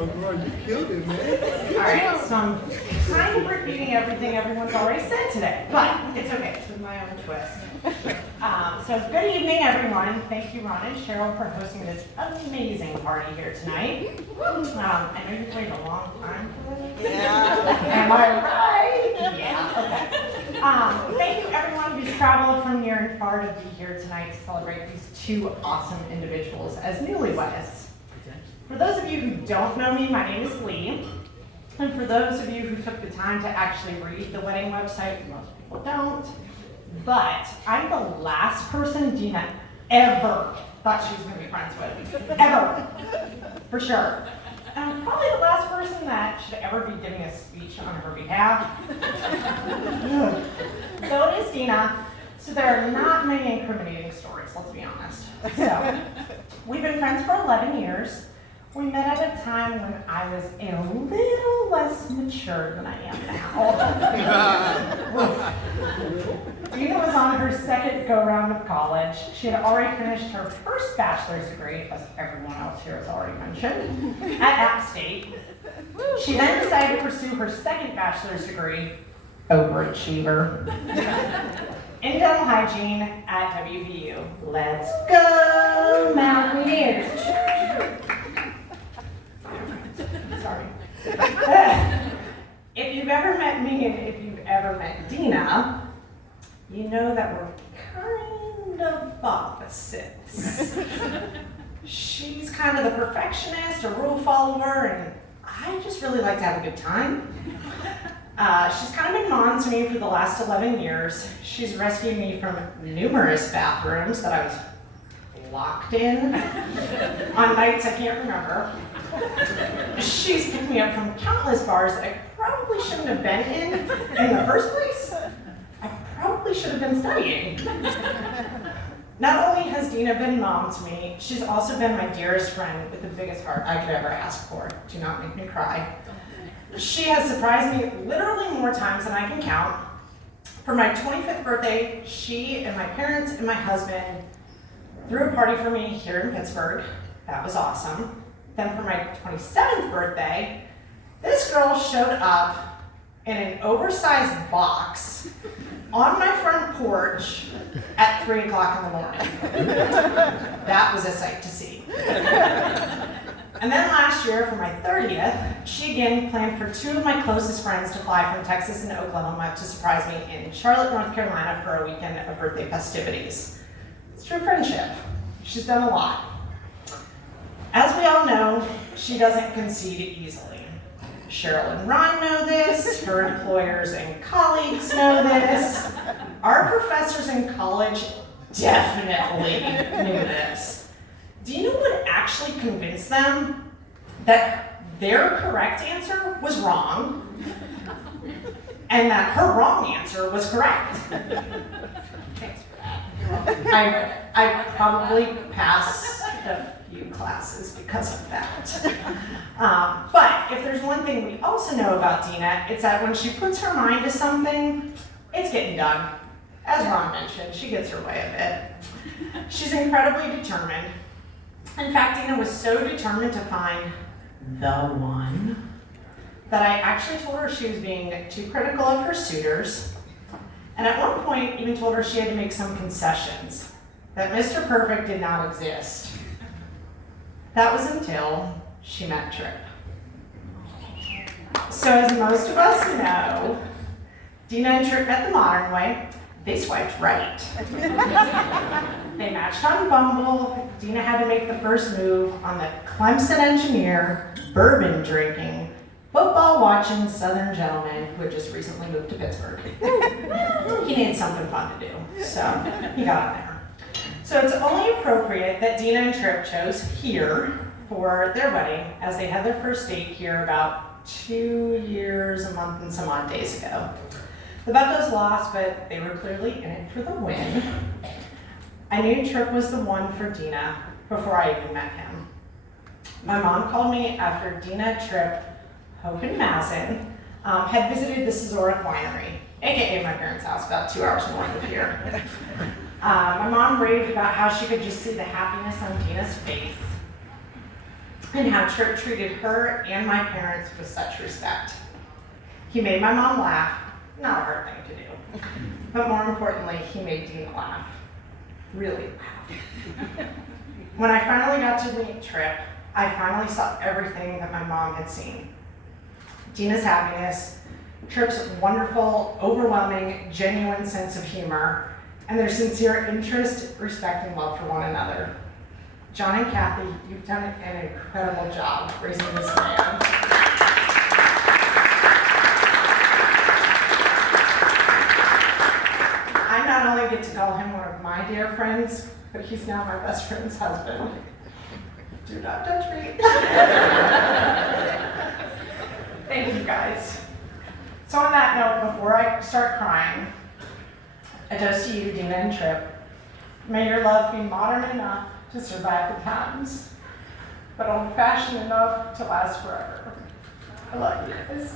Oh, girl, you killed it, man. All right, so I'm kind of repeating everything everyone's already said today, but it's okay. It's with my own twist. So good evening, everyone. Thank you, Ron and Cheryl, for hosting this amazing party here tonight. I know you've waited a long time for this. Yeah. Am I right? Yeah. Okay. Thank you, everyone who's traveled from near and far to be here tonight to celebrate these two awesome individuals as newlyweds. For those of you who don't know me, my name is Leigh. And for those of you who took the time to actually read the wedding website, most people don't, but I'm the last person Dina ever thought she was going to be friends with. Ever. For sure. And I'm probably the last person that should ever be giving a speech on her behalf. So it is Dina. So there are not many incriminating stories, let's be honest. So we've been friends for 11 years. We met at a time when I was a little less mature than I am now. Dina was on her second go-round of college. She had already finished her first bachelor's degree, as everyone else here has already mentioned, at App State. She then decided to pursue her second bachelor's degree, overachiever, in dental hygiene at WVU. Let's go, Mountaineers! Sorry. If you've ever met me and if you've ever met Dina, you know that we're kind of opposites. She's kind of the perfectionist, a rule follower, and I just really like to have a good time. She's kind of been on to me for the last 11 years. She's rescued me from numerous bathrooms that I was locked in on nights I can't remember. She's picked me up from countless bars that I probably shouldn't have been in the first place. I probably should have been studying. Not only has Dina been mom to me, she's also been my dearest friend with the biggest heart I could ever ask for. Do not make me cry. She has surprised me literally more times than I can count. For my 25th birthday, she and my parents and my husband threw a party for me here in Pittsburgh. That was awesome. Then for my 27th birthday, this girl showed up in an oversized box on my front porch at 3 o'clock in the morning. That was a sight to see. And then last year, for my 30th, she again planned for two of my closest friends to fly from Texas and Oklahoma to surprise me in Charlotte, North Carolina for a weekend of birthday festivities. It's true friendship. She's done a lot. As we all know, she doesn't concede easily. Cheryl and Ron know this, her employers and colleagues know this. Our professors in college definitely knew this. Dina would actually convince them that their correct answer was wrong and that her wrong answer was correct. Thanks for that. I probably passed a few classes because of that. But if there's one thing we also know about Dina, it's that when she puts her mind to something, it's getting done. As Ron mentioned, she gets her way a bit. She's incredibly determined. In fact, Dina was so determined to find the one that I actually told her she was being too critical of her suitors, and at one point even told her she had to make some concessions, that Mr. Perfect did not exist. That was until she met Tripp. So as most of us know, Dina and Tripp met the modern way. They swiped right. They matched on Bumble. Dina had to make the first move on the Clemson engineer, bourbon drinking, football watching Southern gentleman who had just recently moved to Pittsburgh. He needed something fun to do, so he got on there. So it's only appropriate that Dina and Tripp chose here for their wedding, as they had their first date here about 2 years, a month and some odd days ago. The bet was lost, but they were clearly in it for the win. I knew Tripp was the one for Dina before I even met him. My mom called me after Dina, Tripp, Hope, and Mazin had visited the Sazoric Winery, aka my parents' house, about 2 hours north of here. My mom raved about how she could just see the happiness on Dina's face. and how Trip treated her and my parents with such respect. He made my mom laugh, not a hard thing to do, but more importantly, he made Dina laugh, really laugh. When I finally got to meet Trip, I finally saw everything that my mom had seen. Dina's happiness, Trip's wonderful, overwhelming, genuine sense of humor, and their sincere interest, respect, and love for one another. John and Kathy, you've done an incredible job raising this man. I not only get to call him one of my dear friends, but he's now my best friend's husband. Do not touch me. Thank you, guys. So on that note, before I start crying, a toast to you, Dina and Trip. May your love be modern enough to survive the times, but old-fashioned enough to last forever. I love you guys.